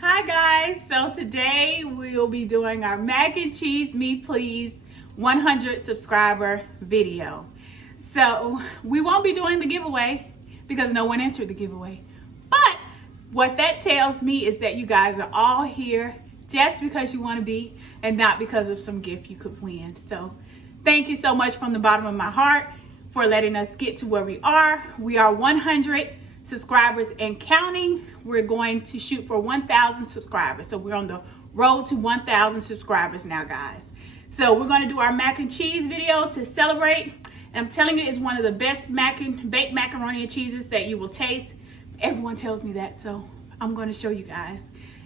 Hi guys, so today we will be doing our mac and cheese me please 100 subscriber video. So we won't be doing the giveaway because no one entered the giveaway. But what that tells me is that you guys are all here just because you want to be and not because of some gift you could win. So thank you so much from the bottom of my heart for letting us get to where we are. We are 100 subscribers and counting. We're going to shoot for 1,000 subscribers. So we're on the road to 1,000 subscribers now, guys. So we're going to do our mac and cheese video to celebrate. And I'm telling you, it's one of the best baked macaroni and cheeses that you will taste. Everyone tells me that, so I'm going to show you guys.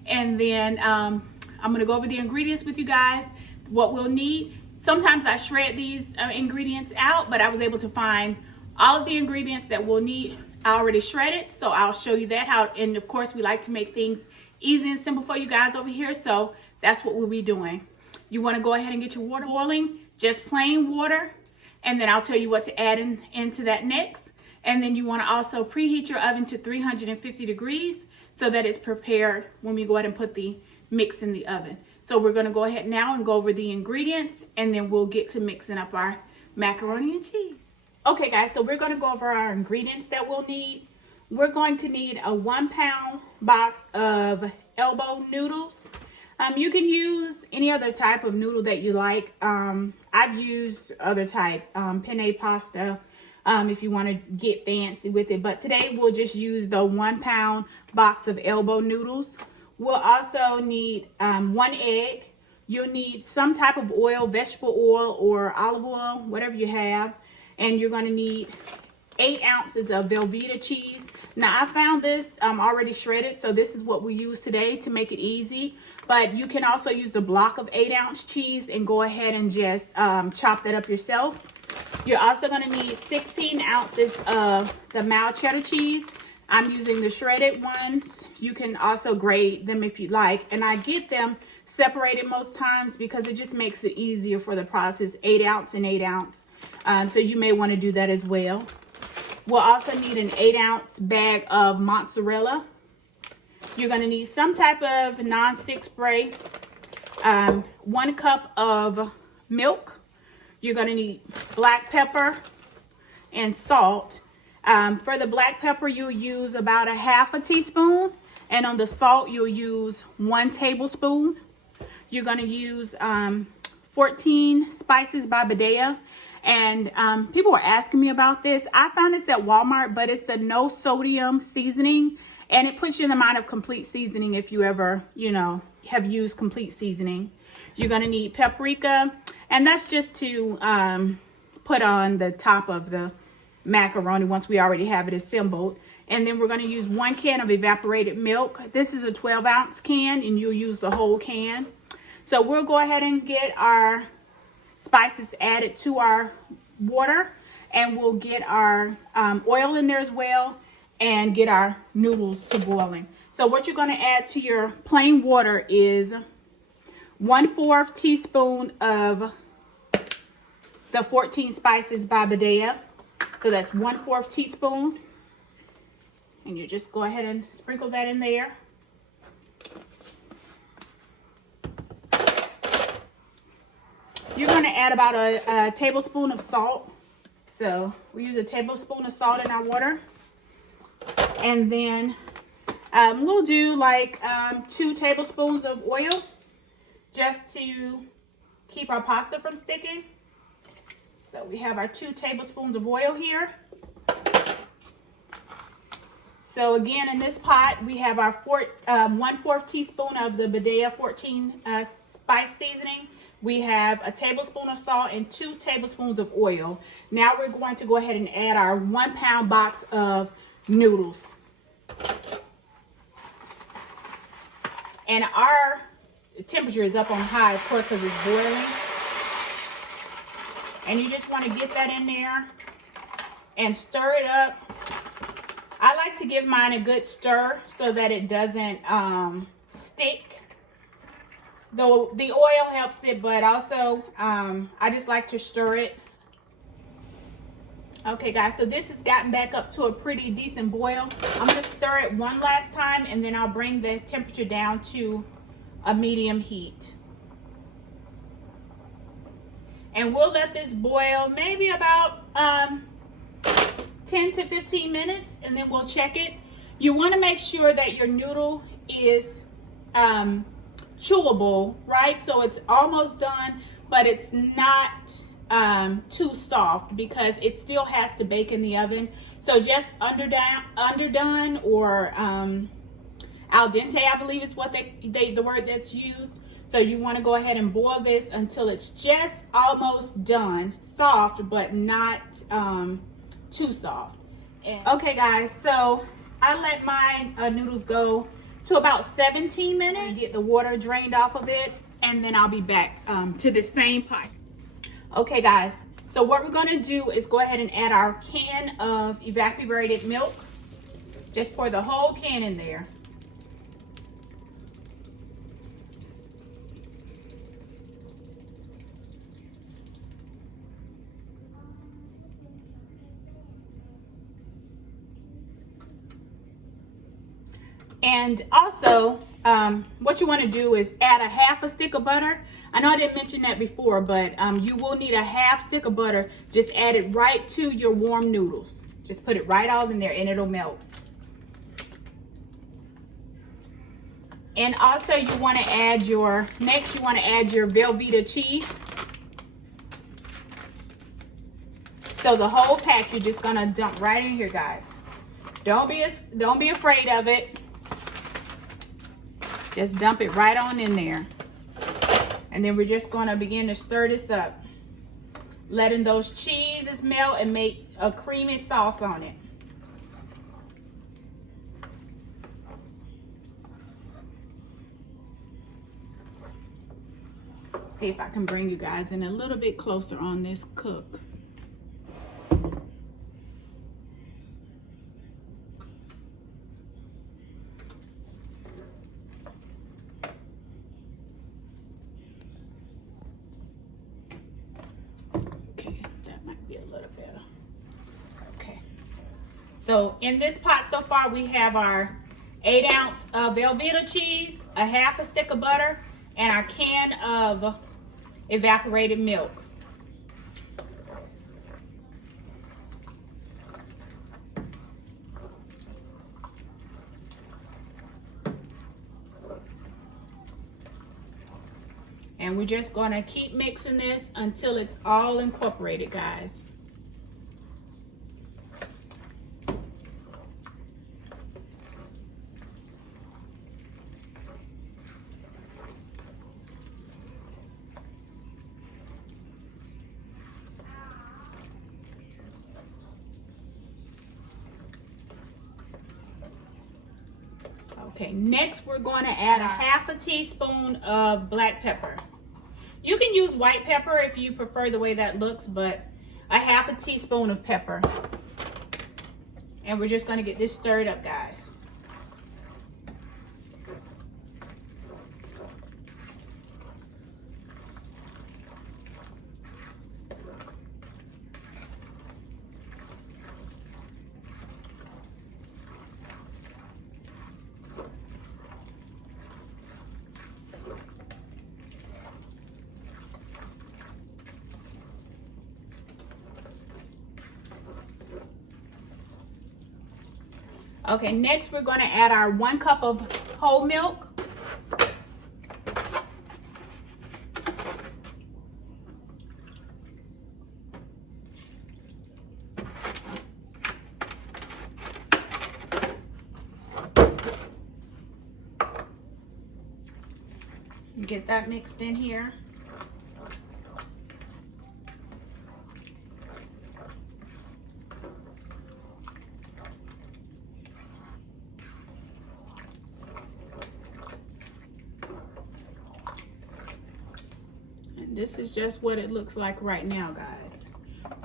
And then I'm going to go over the ingredients with you guys, what we'll need. Sometimes I shred these ingredients out, but I was able to find all of the ingredients that we'll need already shredded, so I'll show you that how. And of course, we like to make things easy and simple for you guys over here, so that's what we'll be doing. You want to go ahead and get your water boiling, just plain water, and then I'll tell you what to add into that next. And then you want to also preheat your oven to 350 degrees so that it's prepared when we go ahead and put the mix in the oven. So we're going to go ahead now and go over the ingredients, and then we'll get to mixing up our macaroni and cheese. Okay guys, so we're going to go over our ingredients that we'll need. We're going to need a 1 pound box of elbow noodles. You can use any other type of noodle that you like. I've used other type, penne pasta, if you want to get fancy with it. But today we'll just use the 1 pound box of elbow noodles. We'll also need 1 egg. You'll need some type of oil, vegetable oil or olive oil, whatever you have. And you're going to need 8 ounces of Velveeta cheese. Now I found this already shredded, so this is what we use today to make it easy. But you can also use the block of 8-ounce cheese and go ahead and just chop that up yourself. You're also going to need 16 ounces of the mild cheddar cheese. I'm using the shredded ones. You can also grate them if you like. And I get them separated most times because it just makes it easier for the process, 8 ounce and 8 ounce. So you may want to do that as well. We'll also need an 8-ounce bag of mozzarella. You're going to need some type of non-stick spray, 1 cup of milk. You're going to need black pepper and salt. For the black pepper, you'll use about a half a teaspoon. And on the salt, you'll use 1 tablespoon. You're going to use 14 spices by Badea. And people were asking me about this. I found this at Walmart, but it's a no sodium seasoning. And it puts you in the mind of complete seasoning if you ever, have used complete seasoning. You're going to need paprika. And that's just to put on the top of the macaroni once we already have it assembled. And then we're going to use 1 can of evaporated milk. This is a 12-ounce can, and you'll use the whole can. So we'll go ahead and get our spices added to our water, and we'll get our oil in there as well and get our noodles to boiling. So what you're going to add to your plain water is 1/4 teaspoon of the 14 spices by Badea. So that's 1/4 teaspoon, and you just go ahead and sprinkle that in there. You're going to add about a tablespoon of salt. So we use a tablespoon of salt in our water. And then we'll do like 2 tablespoons of oil just to keep our pasta from sticking. So we have our 2 tablespoons of oil here. So again, in this pot, we have our 1/4 teaspoon of the Badea 14 spice seasoning. We have a tablespoon of salt and 2 tablespoons of oil. Now we're going to go ahead and add our 1 pound box of noodles. And our temperature is up on high, of course, because it's boiling. And you just want to get that in there and stir it up. I like to give mine a good stir so that it doesn't stick. Though the oil helps it, but also I just like to stir it. Okay guys, so this has gotten back up to a pretty decent boil. I'm gonna stir it one last time and then I'll bring the temperature down to a medium heat. And we'll let this boil maybe about 10 to 15 minutes and then we'll check it. You wanna make sure that your noodle is chewable, right? So it's almost done, but it's not too soft because it still has to bake in the oven. So just underdone or al dente, I believe is what the word that's used. So you want to go ahead and boil this until it's just almost done, soft but not too soft. Okay guys, so I let my noodles go to about 17 minutes. Get the water drained off of it and then I'll be back to the same pot. Okay guys, so what we're gonna do is go ahead and add our can of evaporated milk. Just pour the whole can in there. And also, what you want to do is add a half a stick of butter. I know I didn't mention that before, but you will need a half stick of butter. Just add it right to your warm noodles. Just put it right all in there and it'll melt. And also you want to add your, next you want to add your Velveeta cheese. So the whole pack you're just going to dump right in here, guys. Don't be afraid of it. Just dump it right on in there. And then we're just going to begin to stir this up. Letting those cheeses melt and make a creamy sauce on it. See if I can bring you guys in a little bit closer on this cook. So in this pot so far, we have our 8 ounce of Velveeta cheese, a half a stick of butter, and our can of evaporated milk. And we're just gonna keep mixing this until it's all incorporated, guys. Okay, next we're going to add a half a teaspoon of black pepper. You can use white pepper if you prefer the way that looks, but a half a teaspoon of pepper. And we're just going to get this stirred up, guys. Okay, next we're going to add our 1 cup of whole milk. Get that mixed in here. This is just what it looks like right now, guys.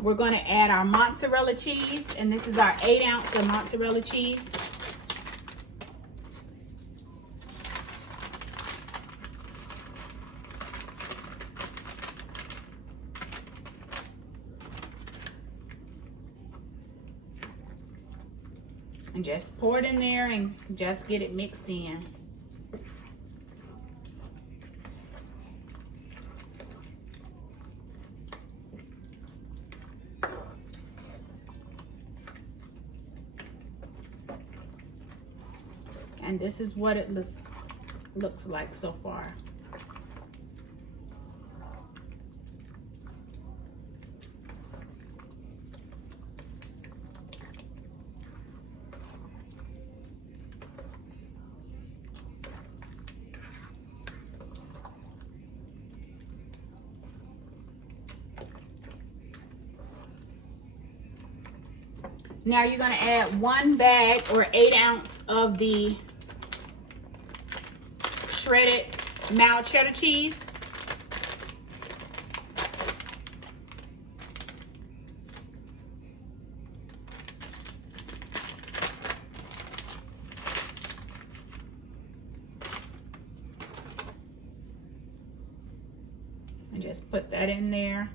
We're going to add our mozzarella cheese, and this is our 8 ounce of mozzarella cheese. And just pour it in there and just get it mixed in. And this is what it looks like so far. Now you're gonna add 1 bag or 8 ounce of the shredded mild cheddar cheese. And just put that in there.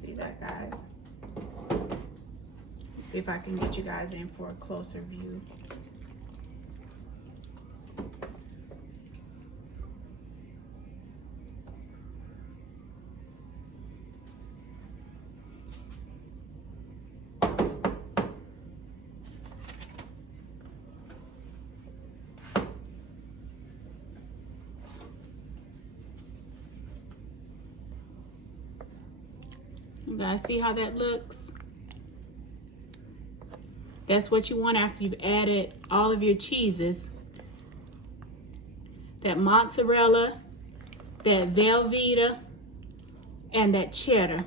See that, guys? Let's see if I can get you guys in for a closer view. You guys see how that looks? That's what you want after you've added all of your cheeses. That mozzarella, that Velveeta, and that cheddar.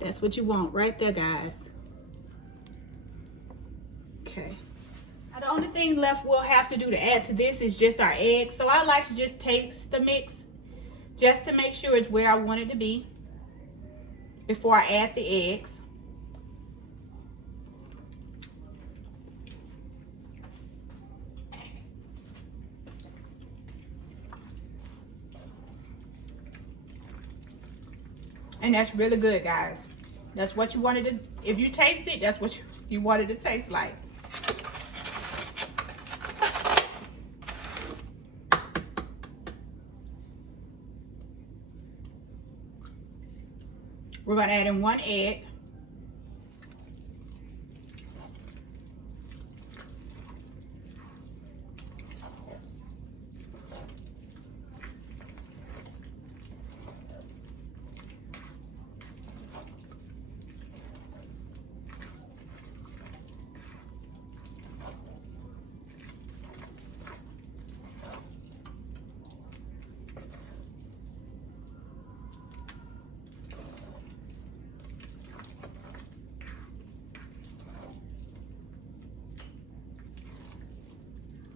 That's what you want right there, guys. Okay. Now the only thing left we'll have to do to add to this is just our eggs. So I like to just taste the mix just to make sure it's where I want it to be before I add the eggs. And that's really good, guys. That's what you wanted to, if you taste it, that's what you wanted it to taste like. We're going to add in 1 egg.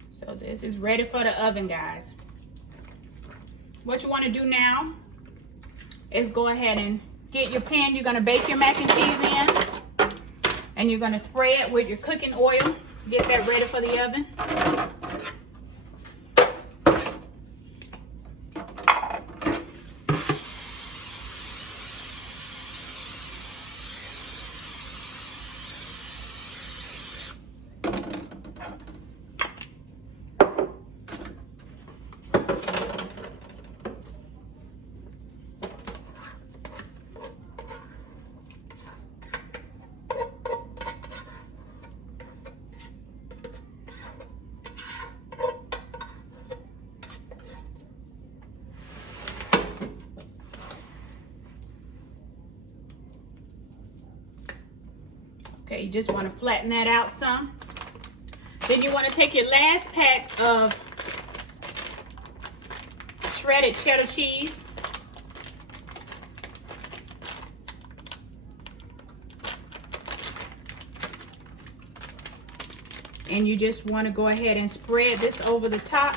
So this is ready for the oven, guys. What you want to do now is go ahead and get your pan. You're going to bake your mac and cheese in. And you're going to spray it with your cooking oil. Get that ready for the oven. Okay, you just want to flatten that out some. Then you want to take your last pack of shredded cheddar cheese And you just want to go ahead and spread this over the top.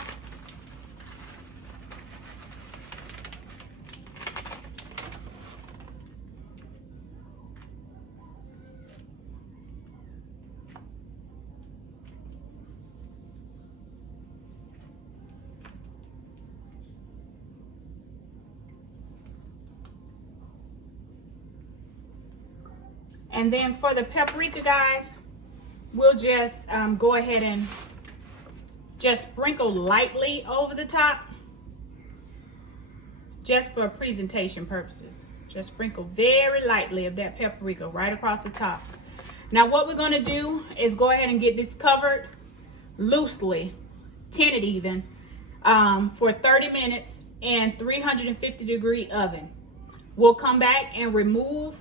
And then for the paprika, guys, we'll just go ahead and just sprinkle lightly over the top, just for presentation purposes. Just sprinkle very lightly of that paprika right across the top. Now what we're going to do is go ahead and get this covered loosely, tinted even, for 30 minutes in 350-degree oven. We'll come back and remove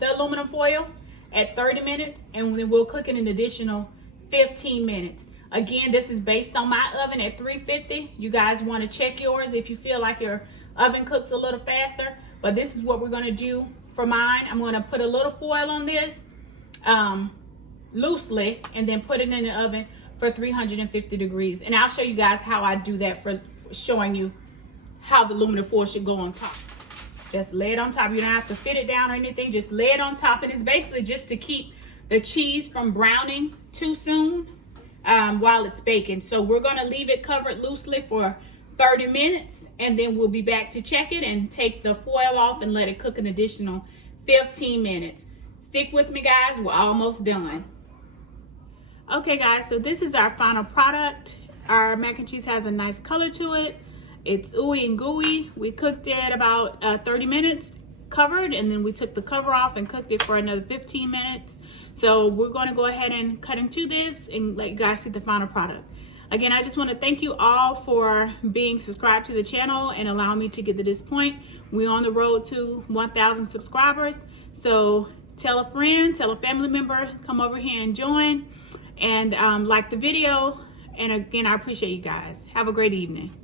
the aluminum foil at 30 minutes, and then we'll cook it an additional 15 minutes. Again, this is based on my oven at 350. You guys want to check yours if you feel like your oven cooks a little faster, but this is what we're going to do for mine. I'm going to put a little foil on this loosely, and then put it in the oven for 350 degrees. And I'll show you guys how I do that for showing you how the aluminum foil should go on top. Just lay it on top. You don't have to fit it down or anything. Just lay it on top. And it's basically just to keep the cheese from browning too soon while it's baking. So we're going to leave it covered loosely for 30 minutes. And then we'll be back to check it and take the foil off and let it cook an additional 15 minutes. Stick with me, guys. We're almost done. Okay, guys. So this is our final product. Our mac and cheese has a nice color to it. It's ooey and gooey. We cooked it about 30 minutes covered, and then we took the cover off and cooked it for another 15 minutes. So we're going to go ahead and cut into this and let you guys see the final product. Again, I just want to thank you all for being subscribed to the channel and allowing me to get to this point. We're on the road to 1,000 subscribers. So tell a friend, tell a family member, come over here and join, and like the video. And again, I appreciate you guys. Have a great evening.